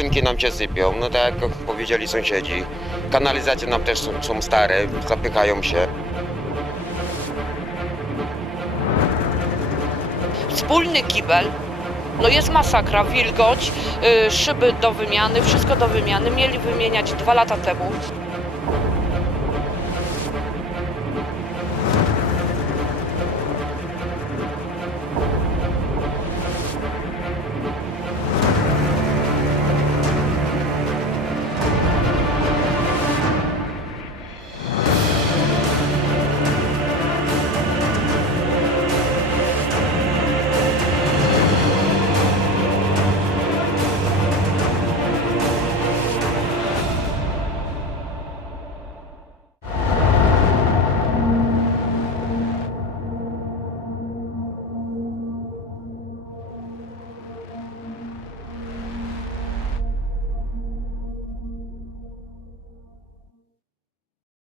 budynki nam się sypią, no tak jak powiedzieli sąsiedzi. Kanalizacje nam też są, są stare, zapychają się. Wspólny kibel. No jest masakra, wilgoć, y, szyby do wymiany, wszystko do wymiany. Mieli wymieniać dwa lata temu.